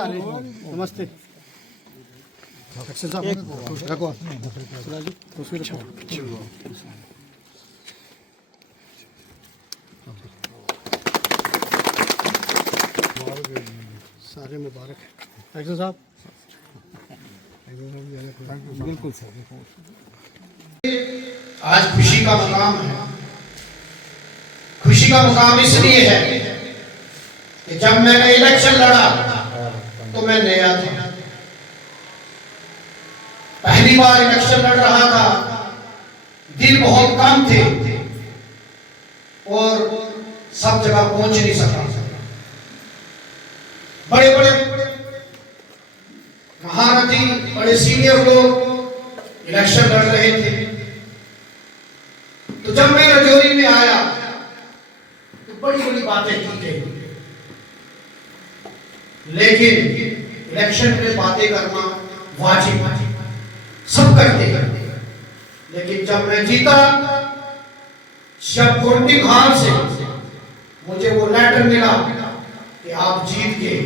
सारे नमस्ते रखो सारे मुबारक एक्शन साहब बिल्कुल सर। आज खुशी का मकाम है। खुशी का मकाम इसलिए है कि जब मैंने इलेक्शन लड़ा तो मैं नया था, पहली बार इलेक्शन लड़ रहा था, दिल बहुत कम थे और सब जगह पहुंच नहीं सका। बड़े बड़े महारथी, बड़े सीनियर लोग इलेक्शन लड़ रहे थे। तो जब मैं रजौरी में आया तो बड़ी बड़ी बातें की गई, लेकिन इलेक्शन में बातें करना वाजिब सब करते करते, लेकिन जब मैं जीता, जब काउंटिंग हॉल से मुझे वो लेटर मिला कि आप जीत गए,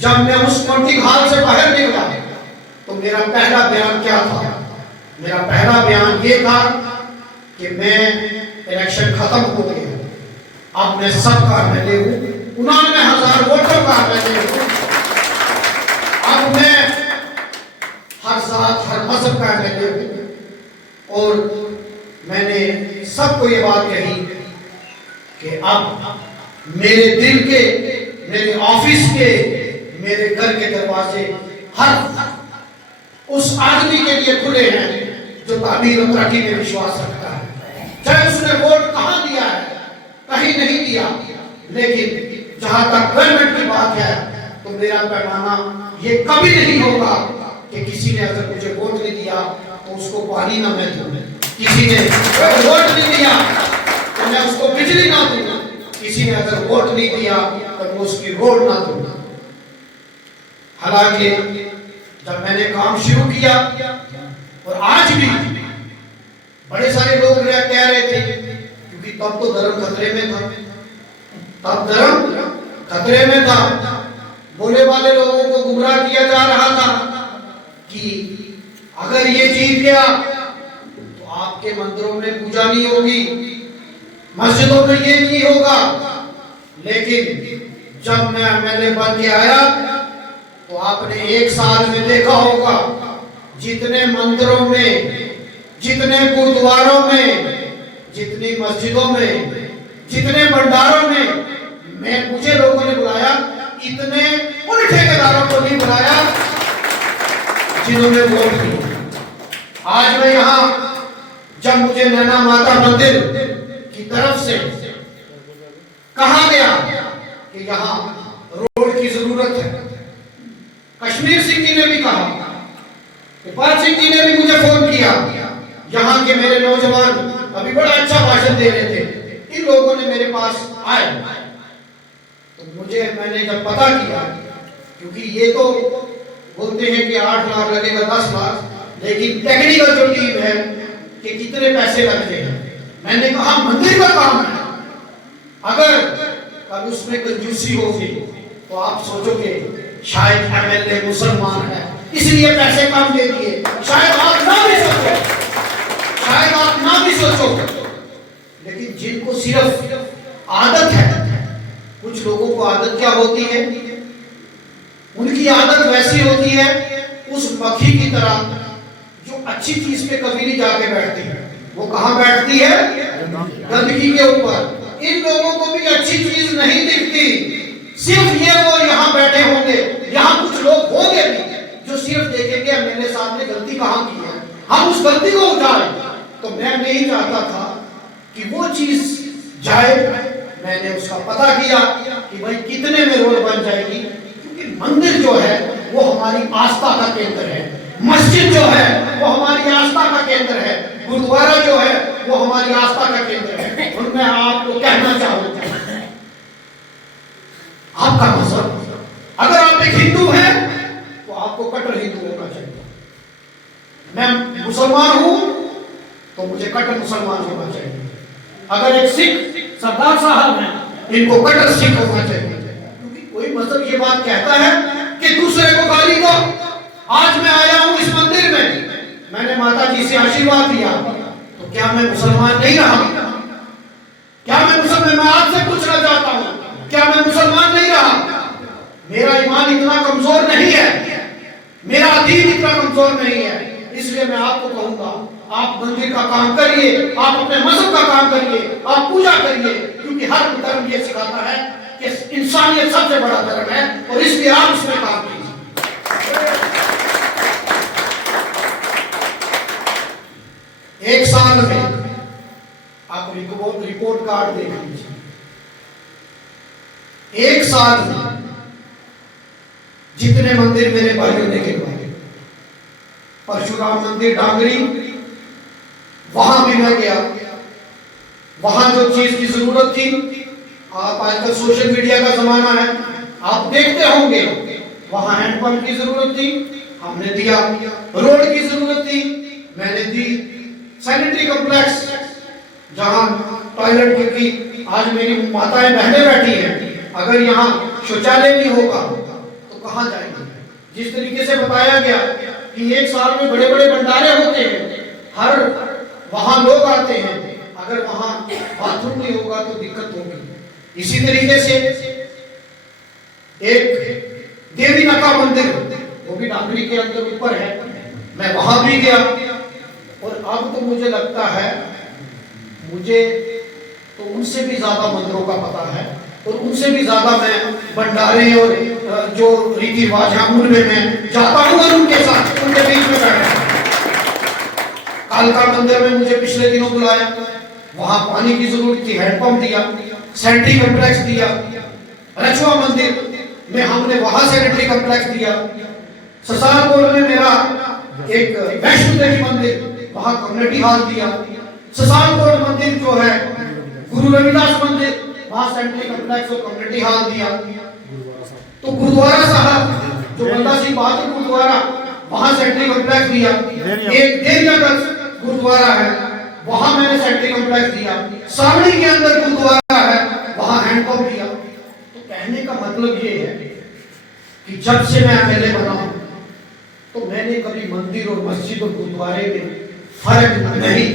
जब मैं उस काउंटिंग हॉल से बाहर निकला तो मेरा पहला बयान क्या था? मेरा पहला बयान ये था कि मैं इलेक्शन खत्म हो गया, अब मैं सबका एमएलए हूं, 99,000 वोटों का एमएलए हूं, अब मैं हर जात हर मजहब का एमएलए हूं। और मैंने सबको ये बात कही कि अब मेरे दिल के, मेरे ऑफिस के, मेरे घर के दरवाजे हर उस आदमी के लिए खुले हैं जो तामीर और तरक्की में विश्वास रखता है, चाहे उसने वोट कहां दिया है, कहीं नहीं दिया, लेकिन जहां तक गवर्नमेंट की बात है तो मेरा पैमाना ये कभी नहीं होगा कि किसी ने अगर मुझे वोट नहीं दिया तो उसको पानी ना मैं दूं, किसी ने वोट नहीं दिया तो मैं उसको बिजली ना दूं, किसी ने अगर वोट नहीं दिया तो मैं उसकी रोड ना दूं। हालांकि जब मैंने काम शुरू किया और आज भी बड़े सारे लोग कह रहे थे, क्योंकि तब तो धर्म खतरे में था, तब धर्म खतरे में था, बोले वाले लोगों को गुमराह किया जा रहा था कि अगर ये जीत गया तो आपके मंदिरों में पूजा नहीं होगी, मस्जिदों में ये नहीं होगा। लेकिन जब मैं एमएलए बन के आया तो आपने एक साल में देखा होगा जितने मंदिरों में, जितने गुरुद्वारों में, जितनी मस्जिदों में, जितने भंडारों में मुझे लोगों ने बुलाया, इतने उन ठेकेदारों को नहीं बुलाया जिन्होंने वोट दिया। आज मैं यहाँ जब मुझे नैना माता मंदिर की तरफ से कहा गया कि यहाँ रोड की जरूरत है, कश्मीर सिंह जी ने भी कहा, इकबाल सिंह जी ने भी मुझे फोन किया, यहाँ के मेरे नौजवान अभी बड़ा अच्छा भाषण दे रहे थे, इन लोगों ने मेरे पास आए तो मैंने जब पता किया, क्योंकि ये तो बोलते हैं कि 8 लाख लगेगा 10 लाख, लेकिन टेक्निकल जो टीम है कि कितने पैसे लगते हैं, मैंने कहा मंदिर का काम है, अगर कल उसमें कंजूसी होगी तो आप सोचोगे शायद एमएलए मुसलमान है इसलिए पैसे कम दे दिए, शायद आप ना भी सोचो, शायद आप ना भी सोचो, लेकिन जिनको सिर्फ आदत है, कुछ लोगों को आदत क्या होती है, उनकी आदत वैसी होती है उस मक्खी की तरह जो अच्छी चीज पे कभी नहीं जाके बैठती है, वो कहां बैठती है? गंदगी के ऊपर। इन लोगों को भी अच्छी चीज नहीं दिखती, सिर्फ ये वो यहाँ बैठे होंगे, यहाँ कुछ लोग होंगे भी जो सिर्फ देखेंगे एमएलए साहब ने गलती कहां की है, हम उस गलती को उठाएं। तो मैं नहीं चाहता था कि वो चीज जाए, मैंने उसका पता किया कि भाई कितने में रोड बन जाएगी, क्योंकि मंदिर जो है वो हमारी आस्था का केंद्र है, मस्जिद जो है वो हमारी आस्था का केंद्र है, गुरुद्वारा जो है वो हमारी आस्था का केंद्र है। और मैं आपको कहना चाहूंगा, आपका मजहब, अगर आप एक हिंदू हैं तो आपको कट्टर हिंदू होना चाहिए, मैं मुसलमान हूं तो मुझे कट्टर मुसलमान होना चाहिए, अगर एक सिख सरदार साहब हैं इनको कट्टर सिख होना चाहिए, क्योंकि कोई मजहब ये बात कहता है कि दूसरे को गाली दो। आज मैं आया हूं इस मंदिर में, मैंने माता जी से आशीर्वाद लिया, तो क्या मैं मुसलमान नहीं रहा? क्या मैं मुसलमान? मैं आपसे पूछना चाहता हूं, क्या मैं मुसलमान नहीं रहा? मेरा ईमान इतना कमजोर नहीं है, मेरा दीन इतना कमजोर नहीं है। इसलिए मैं आपको कहूंगा, आप मंदिर का काम करिए, आप अपने मजहब का काम करिए, आप पूजा करिए, क्योंकि हर धर्म ये सिखाता है कि इंसानियत सबसे बड़ा धर्म है, और इसलिए आप उसमें काम कीजिए। एक साल में आप रिपोर्ट कार्ड देख लीजिए, एक साल में जितने मंदिर मेरे भाइयों ने गिरवाए, परशुराम मंदिर डांगरी, वहां भी मैं गया, वहां जो चीज की जरूरत थी, आप आजकल सोशल मीडिया का जमाना है, आप देखते होंगे, वहां हैंडपंप की जरूरत थी, हमने दिया, रोड की जरूरत थी, मैंने दी, सैनिटरी कॉम्प्लेक्स जहां टॉयलेट, क्योंकि आज मेरी माताएं बहनें बैठी हैं, अगर यहाँ शौचालय नहीं होगा तो कहां जाएंगे? जिस तरीके से बताया गया कि एक साल में बड़े बड़े भंडारे होते हैं, हर वहां लोग आते हैं, अगर वहां बाथरूम नहीं होगा तो दिक्कत होगी। इसी तरीके से एक देवी नका मंदिर, वो भी डांगरी के अंदर ऊपर है, मैं वहां भी गया, और अब तो मुझे लगता है, मुझे तो उनसे भी ज्यादा मंदिरों का पता है, और उनसे भी ज्यादा मैं भंडारे और जो रीति रिवाज है उनमें मैं जाता हूं, और उनके साथ उनके बीच में बैठता हूं। कालका मंदिर में मुझे पिछले दिनों बुलाया, वहां पानी की जरूरत थी, हैंडपंप दिया, सैनिटरी कॉम्प्लेक्स दिया। रचुआ मंदिर में हमने वहां सैनिटरी कॉम्प्लेक्स दिया। ससारकोट में मेरा एक वैष्णो देवी मंदिर, वहां कम्युनिटी हॉल दिया। ससारकोट मंदिर जो है गुरु रविदास मंदिर, वहां सैनिटरी कॉम्प्लेक्स और कम्युनिटी हॉल दिया। तो गुरुद्वारा साहब जो बंदा सिंह बहादुर गुरुद्वारा, वहां सैनिटरी कॉम्प्लेक्स दिया। एक देरियागंज गुरुद्वारा है, वहां मैंने सैनिटरी कॉम्प्लेक्स दिया। सावड़ी के अंदर गुरुद्वारा है, वहां हैंडपंप दिया। तो कहने का मतलब ये है कि जब से मैं एमएलए बना हूं, तो मैंने कभी मंदिर और मस्जिद और गुरुद्वारे में फर्क नहीं,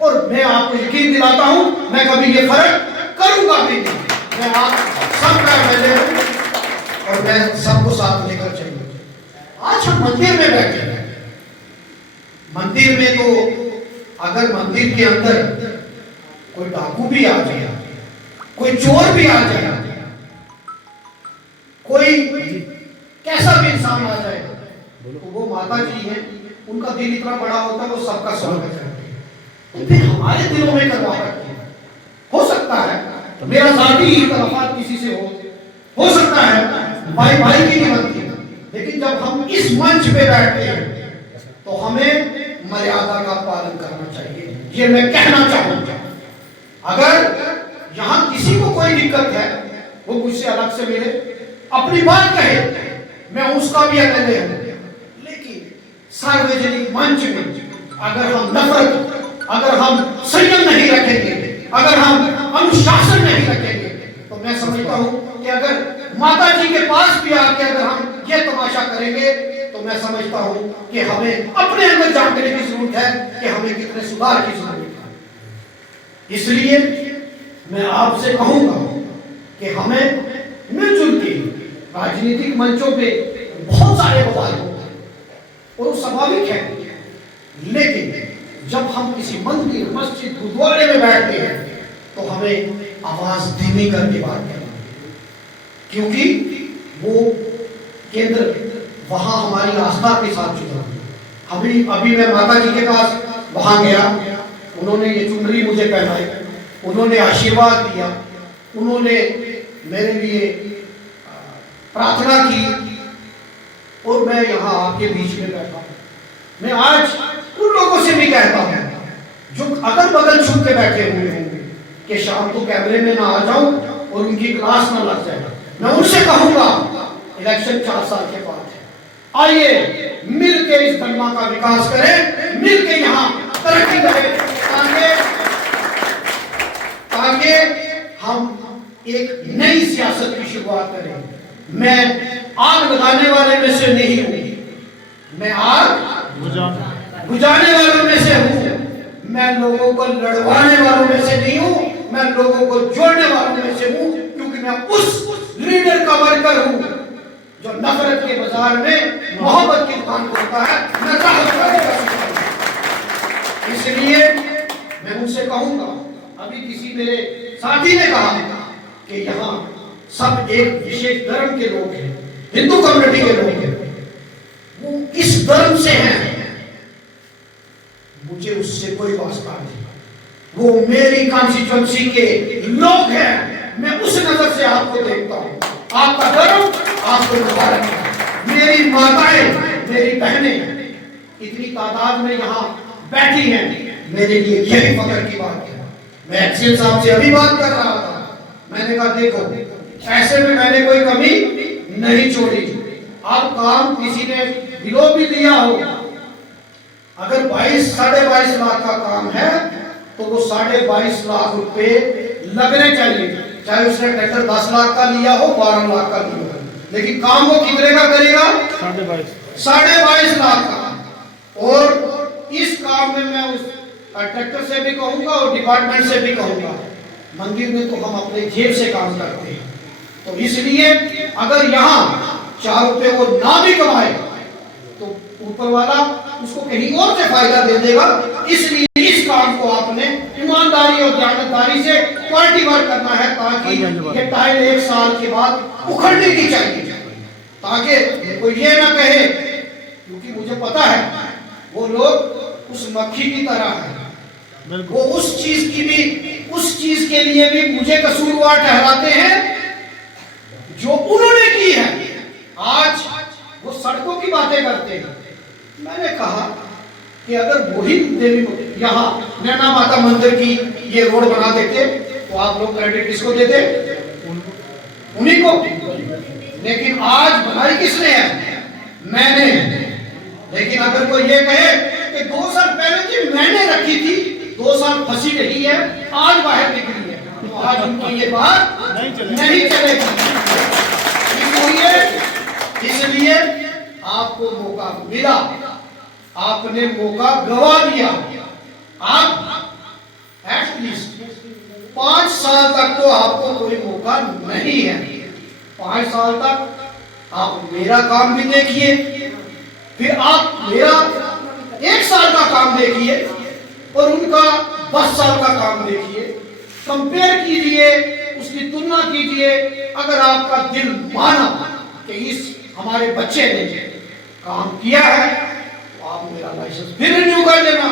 और मैं आपको यकीन दिलाता हूं, मैं कभी ये फर्क करूंगा भी नहीं। मैं आप सबका एमएलए हूं, और मैं सबको साथ लेकर चलूंगा। आज हम मंदिर में बैठे हैं, मंदिर में तो अगर मंदिर के अंदर कोई डाकू भी आ जाए, कोई चोर भी आ जाए, कोई कैसा भी इंसान आ जाए, तो वो माता जी हैं, उनका दिल इतना बड़ा होता है, वो सबका स्वागत करते हैं। तो फिर हमारे दिलों में करवाहट हो सकता है, मेरा जाती इख्तिलाफात किसी से हो सकता है, भाई भाई की नहीं बनती, लेकिन जब हम इस मंच पे बैठते हैं तो हमें मर्यादा का पालन करना चाहिए, ये मैं कहना चाहूंगा। अगर यहाँ किसी को कोई दिक्कत है, वो मुझसे अलग से मिले, अपनी बात कहे, मैं उसका भी एमएलए हूं, लेकिन सार्वजनिक मंच में अगर हम नफरत, अगर हम संयम नहीं रखेंगे, अगर हम अनुशासन नहीं रखेंगे, तो मैं समझता हूं कि अगर माता जी के पास भी आके अगर हम ये तमाशा करेंगे, तो मैं समझता हूं कि हमें अपने अंदर जानने की जरूरत है कि हमें कितने सुधार की जरूरत है। इसलिए मैं आपसे कहूंगा कि हमें मिलजुल के राजनीतिक मंचों पे बहुत सारे बवाल होते हैं, और वो स्वाभाविक है, लेकिन जब हम किसी मंदिर, मस्जिद, गुरुद्वारे में बैठते हैं, तो हमें आवाज धीमी करके बात करना, क्योंकि वो केंद्र वहां हमारी आस्था के साथ जुड़ा है। अभी मैं माता जी के पास वहां गया, उन्होंने ये चुनरी मुझे पहनाई, उन्होंने आशीर्वाद दिया, उन्होंने मेरे लिए प्रार्थना की, और मैं यहाँ आपके बीच में बैठा हूँ। मैं आज उन लोगों से भी कहता हूँ जो अगल बगल छुप के बैठे हुए होंगे कि शाम को कैमरे में ना आ जाऊं और उनकी क्लास ना लग जाए, मैं उनसे कहूंगा इलेक्शन 4 साल के बाद है, आइए मिलके इस गन्ना का विकास करें, मिलके यहाँ तरक्की करें, ताकि हम एक नई सियासत की शुरुआत करें। मैं आग लगाने वाले में से नहीं हूं, मैं आग बुझाने वालों में से हूं। मैं लोगों को लड़वाने वालों में से नहीं हूं, मैं लोगों को जोड़ने वालों में से हूं, क्योंकि मैं उस लीडर का वर्कर हूं जो नफरत के बाजार में मोहब्बत की दुकान खोलता है। मैं इसलिए मैं उनसे कहूंगा, अभी किसी मेरे साथी ने कहा कि यहाँ सब एक विशेष धर्म के लोग हैं, हिंदू कम्युनिटी के लोग हैं, वो किस धर्म से हैं मुझे उससे कोई वास्ता नहीं, वो मेरी कॉन्स्टिट्यूएंसी के लोग हैं। मैं उस नजर से आपको देखता हूं। आपका धर्म आपको मुबारक है। मेरी माताएं, मेरी बहनें इतनी तादाद में यहाँ बैठी हैं, मेरे लिए यही फख्र की बात है। मैं एक्सीएन साहब से अभी बात कर रहा था, मैंने कहा देखो ऐसे में मैंने कोई कमी नहीं छोड़ी। अब काम किसी ने बिलो भी दिया हो, अगर 22-22.5 लाख का काम है तो वो 22.5 लाख रुपए लगने चाहिए, चाहे उसने ट्रैक्टर 10 लाख का लिया हो, 12 लाख का लिया हो, लेकिन काम वो कितने का करेगा? 22.5 लाख का। और इस काम में मैं उस ट्रैक्टर से भी कहूंगा और डिपार्टमेंट से भी कहूंगा, मंदिर में तो हम अपने जेब से काम करते हैं, तो इसलिए अगर यहाँ 4 रुपए वो ना भी कमाए तो ऊपर वाला उसको कहीं और से फायदा दे देगा। इसलिए इस काम को आपने ईमानदारी और जानकारी से क्वालिटी वर्क करना है, ताकि ये टाइल 1 साल के बाद उखड़ने की चाहिए, ताकि कोई ये ना कहे, क्योंकि मुझे पता है वो लोग उस मक्खी की तरह है, वो उस चीज के लिए भी मुझे कसूरवार ठहराते हैं जो उन्होंने की है। आज वो सड़कों की बातें करते हैं। मैंने कहा कि अगर वही देवी यहाँ नैना माता मंदिर की ये रोड बना देते तो आप लोग क्रेडिट किसको देते? उन्हीं को। लेकिन आज बनाई किसने है? मैंने। लेकिन अगर कोई ये कहे कि 2 साल पहले जी मैंने रखी थी, 2 साल फंसी रही है, आज बाहर निकली है, तो आज उनकी ये बात नहीं चलेगी। इसलिए आपको मौका मिला, आपने मौका गवा दिया। आप एटलीस्ट 5 साल तक तो आपको कोई मौका नहीं है। 5 साल तक आप मेरा काम भी देखिए, फिर आप मेरा 1 साल का काम देखिए और उनका 10 साल का काम देखिए, कंपेयर कीजिए, उसकी तुलना कीजिए। अगर आपका दिल माना कि इस हमारे बच्चे ने काम किया है तो आप मेरा लाइसेंस फिर रिन्यू कर देना।